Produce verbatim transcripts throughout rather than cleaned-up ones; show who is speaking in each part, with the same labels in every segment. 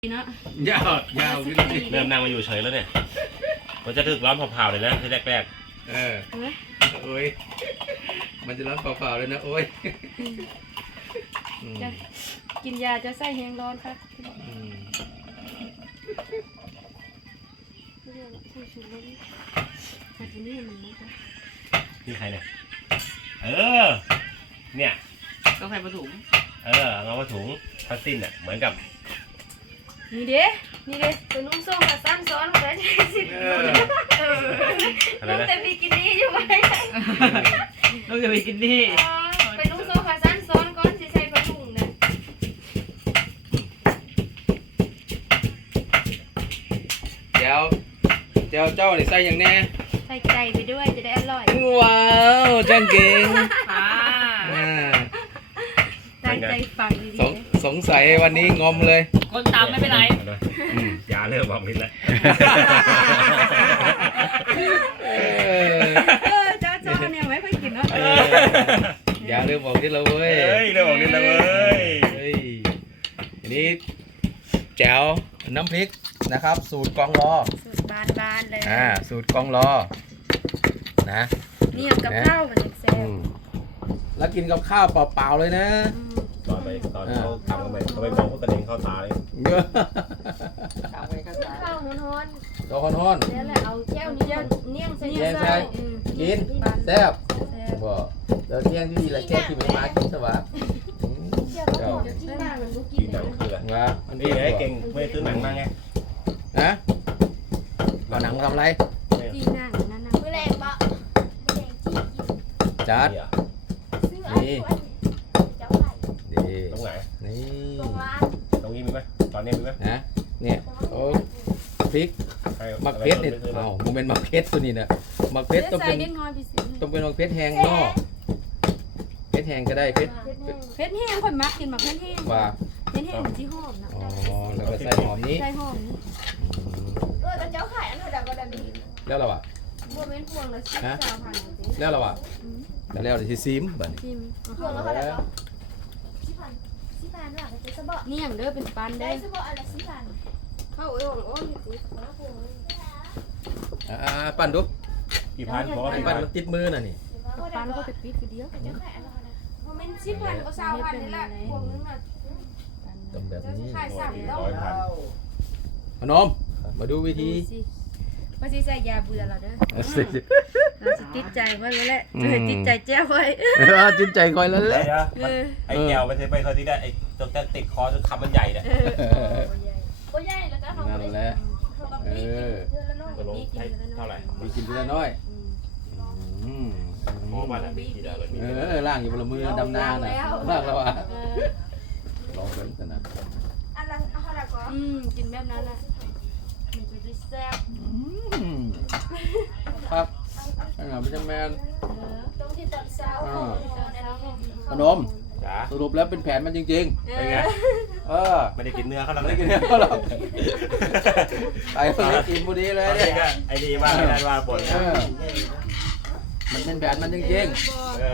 Speaker 1: เนาะ
Speaker 2: ยาวยาว
Speaker 3: เริ่มนั่งมาอยู่เฉยแล้วเนี่ยมันจะถึกร้อนเผาๆเลยนะที่แรก
Speaker 2: ๆเออโอ้ยมันจะร้อนเปล่าๆเลยนะโอ้ย
Speaker 1: จะกินยาจะใส่แห้งร้อนครับ
Speaker 3: นี่ใครเนี่ยเออเนี่ย
Speaker 4: ต้องใส่ผ้าถุง
Speaker 3: เออเอาผ้าถุงผ้าสิ้นอ่ะเหมือนกับ
Speaker 1: นี่เด้นี่เด้ตัวนุ่งส้มกับสั้นซ้อนกันได้สินุ่งแต่บิกินี่อยู่ไหม
Speaker 4: นุ่งแต่บิกินี่
Speaker 1: ไปนุ่งส้มกับสั้นซ้อนก่อนสิใส่ผ้าถุงนะ
Speaker 2: เจ้าเจ้าเจ้าเนี่ยใส่อย่างแน่
Speaker 1: ใส่ไก่ไปด้วยจะได้อร่อย
Speaker 2: ว้าวจังเก่ง
Speaker 1: ตั้งใจฟังดี
Speaker 2: ๆสงสัยวันนี้งอมเลย
Speaker 4: คนตามไม่เป็นไร
Speaker 3: ยาเริ่มบอกมิดแล้ว
Speaker 1: เจ้าจ้าเนี่ยไม่ค่อยกินเนาะ
Speaker 2: ยาเริ่มบอกนิดแล้วเว้ย
Speaker 3: เฮ้ยเริ่มบอกนิดแล้วเว้ย
Speaker 2: อันนี้แจ่วน้ำพริกนะครับสูตรกองรอ
Speaker 1: สูตรบานๆเลย
Speaker 2: อ่าสูตรกองรอนะ
Speaker 1: นี่กับข้าวเหมือนแซ่บ
Speaker 2: แล้วกินกับข้าวเปล่าๆเลยนะ
Speaker 3: ตอนไปตอนเขาทำกันไปเขาไปมองพวกกระเด็นเข้าตาเลย
Speaker 2: เยอะ
Speaker 1: ข้าวฮ้อน
Speaker 2: ๆตัวฮ้อน
Speaker 1: ๆนี่แหละเอาแก้วนี้เนียงใส่
Speaker 2: เนียงใส่กินแซ่บบ่เดี๋ยวเที่ยงที่ดีละแค่ที่มันมากินซะวะ
Speaker 3: กินหนังคืออะไร
Speaker 2: ว่า
Speaker 3: อันนี้ไอ้เก่งไม่ซื้อหนังมาไง
Speaker 2: ฮะเอาหนังมาทำอะไร
Speaker 1: จีหนังนั่นนะ
Speaker 5: มือแรงปะมือแรงจี
Speaker 2: จัดนี่
Speaker 3: ตรงไหน
Speaker 2: นี่
Speaker 5: ตรงร้าน
Speaker 3: ตรงนี้มีไหมตอนนี้มีไหม
Speaker 2: นะเนี่ยโอ้พริกมักเพชรเนี่ยเอาโมเมนต์มักเพชรตัวนี้นะมักเพชรต้องเป็นต้องเป็นมักเพชรแห้งนอกเพชรแห้งก็ได้เพชร
Speaker 1: เพชรแห้งคนมักกินมักเพชรแห้ง
Speaker 2: ว่า
Speaker 1: เพชรแห้งที่หอมนะ
Speaker 2: อ๋อแล้วก็ใส่หอมนี้
Speaker 1: ใส่หอมนี้
Speaker 5: เออแต่เจ้าขายอันเท่าไหร่ก็ได้ดี
Speaker 2: แล้วเราอ่ะ
Speaker 1: บัวเว้นพวงละสิบสามพัน
Speaker 2: แล้วเราอ่ะแล้วเราจะซิมบัด
Speaker 1: ซิม
Speaker 5: พวงละเท่าไหร่ก็สิบพันสิบพันหลังจะสะบัด
Speaker 1: นี่อย่างเด้อเป็นปันได้
Speaker 5: สะบัดอะไรสิบพัน
Speaker 1: เข้าโอ้ยโอ้ย
Speaker 2: อ่าปั่นดู
Speaker 3: กี่พันเพราะว่า
Speaker 2: ปั่นมันติดมือน่ะนี่
Speaker 1: ปันก็จะปิดเดียว
Speaker 5: เจ้าขายอันเท่าไหร่โมเมนต์สิบพันก็สามพันนี่แหละพวงนึงน่ะ
Speaker 2: ต้มแบบนี้
Speaker 5: ขายสามร้อยพัน
Speaker 2: พนมมาดูวิธี
Speaker 1: ว่าสิใส่ยาเบื่อเราเด้อเราจะติดใจไว้แล้วแหละติดใจแจ้วไว้
Speaker 2: ติดใจคอยแล้วแหละ
Speaker 3: ไอ้แก้วไปเทไปเขาที่ได้ไอ้ตรงจะติดคอจนคำมันใหญ่เนี่ย
Speaker 5: ก็ใหญ่แล้วก็เขา
Speaker 2: นั่นแหละเออ
Speaker 3: เท่าไหร่
Speaker 2: มีกินทีละน้อย
Speaker 3: พอมาแล้วมีกี่ดาวเลย
Speaker 2: เออล่างอยู่บนมือดำนาน่ะล่างแล้วอ่ะลองกันกันนะ
Speaker 5: อันละเท่าไหร่ก็
Speaker 1: อืมกินแบบนั้นแหละมันจะแซ่บ
Speaker 2: ครับอันนั้นเป็นแมน
Speaker 5: ตรงที่ตอนเช้า
Speaker 2: ขนมสรุปแล้วเป็นแผนมันจริงๆ
Speaker 3: เป็นไง
Speaker 2: เออ
Speaker 3: ไม่ได้กินเนื้อเขาหรอก
Speaker 2: ไม่ได้กินเนื้อเขาหรอกไอ้คนนี้กินพอดีเลย
Speaker 3: เนี่ยไอ้ดีว่าไม่ได้ว่าบ่น
Speaker 2: มันเป็นแผนมันจริงๆ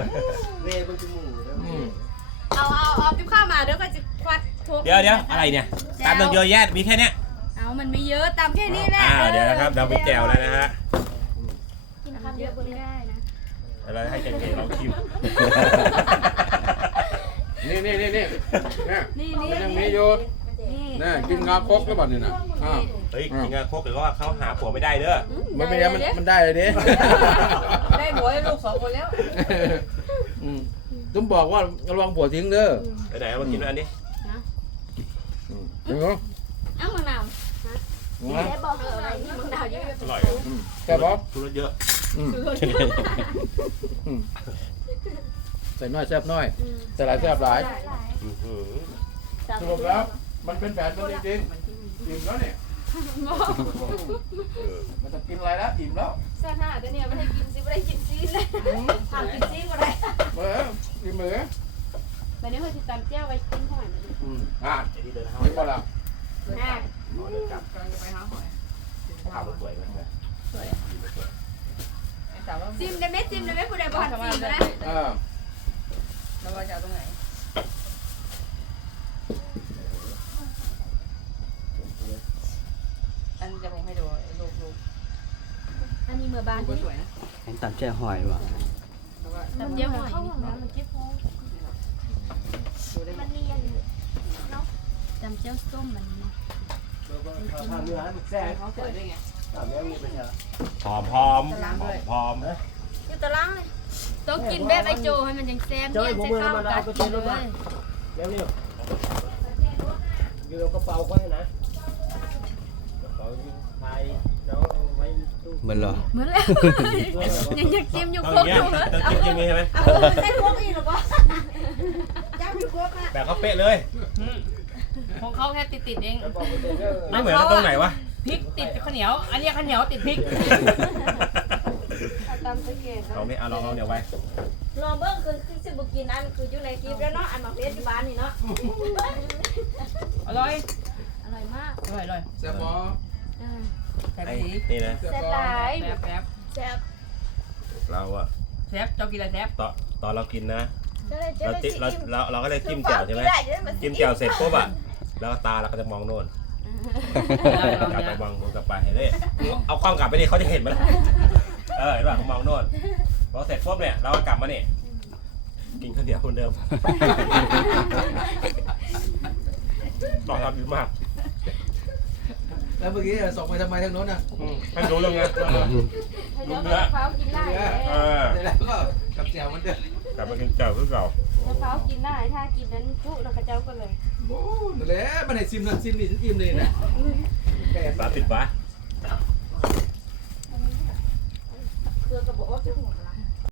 Speaker 1: เอาเอาเอาติ๊บข้าวมาเดี๋ยวก็จะควัด
Speaker 3: เดี๋ยวเดี๋ยวอะไรเนี่ยตามเยอะแยะมีแค่เนี้ย
Speaker 1: เอามันไม่เยอะตามแค่นี้แหละ
Speaker 3: เดี๋ยวนะครับเราไปแจวแล้วนะฮะ
Speaker 1: กินคำเยอะไม่ได้นะ
Speaker 3: เราให้เก่งๆลองชิม
Speaker 2: นี่นี่นี่นี่
Speaker 1: นี่
Speaker 2: นี่ยังมีอยู่นี่กินงาคกแล้วบ่นี่นะ
Speaker 3: เฮ้ยกินงาคกหรือว่าเขาหาผัวไม่ได้เด้อ
Speaker 2: มันไม่ได้มันได้เลยดิ
Speaker 4: ได้ผัวให้ลูกสองคนแล้ว
Speaker 2: ตุ้มบอกว่าระวังผัวทิ้งเด้อ
Speaker 3: ไปไหนมากินอันนี้
Speaker 2: เดี๋ยว
Speaker 1: เอ้ามังนาว
Speaker 5: ได้บอกอะไรที่มังนาวเยอะ
Speaker 3: อร่อย
Speaker 2: แค่บอก
Speaker 3: ทุเรศเยอะ
Speaker 2: ใส่น้อยแซ่บน้อยแต่หลายแซ่บหลายสรุปแล้วมันเป็นแผนมันจริงๆอิ่มแล้วเนี่ยมันจะกินอะไรแล้วอิ่มแล้ว
Speaker 1: แซ่บหน้าตัวเนี่ยไม่ได้กินซีไม่ได้กินซีเลยทำกินซีก็ได้
Speaker 2: เอออิ่มเหมือ
Speaker 1: ตอนนี้เขาจะตำเจ้าไว้กินเท่าไหร่
Speaker 2: อืมอ่ะไม่พอละ
Speaker 1: อ่ะ
Speaker 4: กำลังจะไปหาหอย
Speaker 3: ข้าวสวยไหม
Speaker 4: สวย
Speaker 1: ซิมได้ไหมซิมได้ไหมผู้ใดบอกซิมได้
Speaker 2: เออ
Speaker 4: แล้วว่าจะเอาตรงไหน
Speaker 1: วันนี้เมื่อบ้าน
Speaker 4: ก็
Speaker 1: ที่
Speaker 4: สวยนะ
Speaker 6: เห็นตับแจ่หอยว่ะ
Speaker 1: ตำเจียวหอย
Speaker 5: เข้าห้องน้ำมันเก็บของ
Speaker 4: ดูได้
Speaker 5: มันเรียนเนาะ
Speaker 1: ตำเจียวส้มมันนี้
Speaker 4: เขาสวยด้วยไง
Speaker 3: หอมหอมหอม
Speaker 5: อยู่ตารางเลย
Speaker 1: ต้องกินแบบไอโจให้มันยังแซ่บเนี่ยจะเข้ากันกินเลย
Speaker 7: เร็วนี่อยู่ในกระเป๋าก็ให้นะกระเป๋ายิงไทยแล้วเอาไว้ตู้
Speaker 2: เหมือนเหรอ
Speaker 1: เหมือนแล้วยังอยากจิ้มอยู่
Speaker 3: ต้อง
Speaker 1: ค
Speaker 3: อ
Speaker 1: รบ
Speaker 3: ย่าง
Speaker 1: อ
Speaker 3: เงี้ย
Speaker 1: ยู่
Speaker 3: ต้องจิ้มจิ้มใช่ไหม
Speaker 5: ใส่พวกอีกหรอปะเจ้าอยู่ครบอ่ะ
Speaker 3: แบบเขาเป๊ะเลย
Speaker 4: ของเขาแค่ติดติดๆเอง
Speaker 7: กระเป๋าเป็นเรื่อง
Speaker 3: ไม่เหมือนกันตรงไหนวะ
Speaker 4: พริกติดข้าวเหนียว อันนี้ข้าวเหนียวติดพริก
Speaker 5: ตามสังเกต
Speaker 3: ลองนี่เอาลองเอาเดี๋ยวไว้
Speaker 5: ลองเบิ้งคือคือสิบกินอันคืออยู่ในคลิปแล้วเนาะอันมาเพชรที่บ้านนี่เนาะ
Speaker 4: อร่อย
Speaker 1: อร่อยมาก
Speaker 4: อร่อยอร่อย
Speaker 2: แซ่บบ่
Speaker 4: แซ่บ
Speaker 3: ไอ้
Speaker 4: ดี
Speaker 3: นี่นะ
Speaker 2: แซ่บ
Speaker 5: แซ่บ
Speaker 2: บ่
Speaker 5: หลาย
Speaker 4: แซ่บแซ่บ
Speaker 5: แซ่บ
Speaker 3: เราอะ
Speaker 4: แซ่บเจ้ากินอะไรแซ่บ
Speaker 3: ตอนตอนเรากินนะ
Speaker 5: จะได้จะ
Speaker 3: เรา
Speaker 5: ได้
Speaker 3: จิ
Speaker 5: สิ
Speaker 3: เราเราเราก็เลยจิ้มแจ่วใช่ไหม
Speaker 5: ได้จะได้า
Speaker 3: จิ้มแจ่วเสร็จปุ๊บอะแล้วก็ตาเราก็จะมองโน่นกลับไปมองมองกลับไปเห็นไหมเอากล้องกลับไปดิเขาจะเห็นไหมล่ะเออเห็นป่ะมองโน่นพอเสร็จปุ๊บเนี่ยเราก็กลับมาเนี่ยกินข้าวเหนียวคนเดิมต่อครับดีมาก
Speaker 2: แล้วเมื่อกี้ส่งไปทำไมทางโน้นน่ะ
Speaker 3: อืมให้รู้เรื่องไง
Speaker 1: เดี๋ยวเขากินได้
Speaker 3: เออ
Speaker 2: แล้วก็กับแจวมันเดือด
Speaker 3: กลับมากินแจ่วคือเก่า
Speaker 1: แล้วเขากินได้ถ้ากินนั้นปุ๊แล้วเขาเจ้าก็เลย
Speaker 2: โอ้นั่นแหละมันให้ซิมนั่นซิมนี่อิ่มเลยนะแปด
Speaker 3: สามสิบบาท
Speaker 5: คือกระบอกว่าเป็นหัว